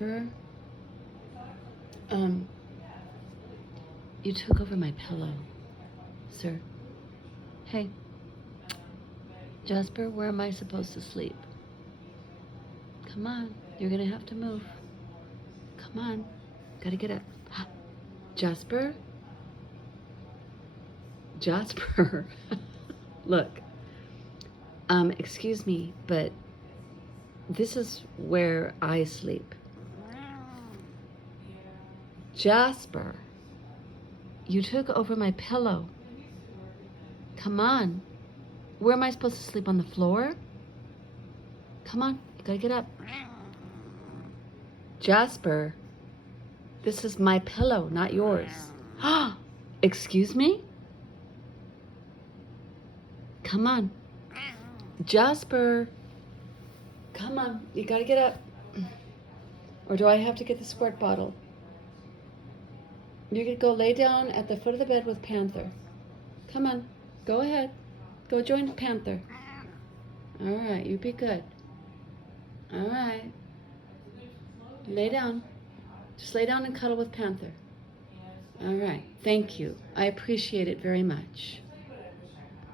Jasper, you took over my pillow, sir. Hey, Jasper, where am I supposed to sleep? Come on, you're gonna have to move. Come on, gotta get up. Jasper? Jasper, look, excuse me, but this is where I sleep. Jasper, you took over my pillow. Come on. Where am I supposed to sleep, on the floor? Come on, you gotta get up. Jasper, this is my pillow, not yours. Excuse me? Come on. Jasper, come on, you gotta get up. Or do I have to get the squirt bottle? You could go lay down at the foot of the bed with Panther. Come on, go ahead. Go join Panther. All right, you be good. All right. Lay down. Just lay down and cuddle with Panther. All right, thank you. I appreciate it very much.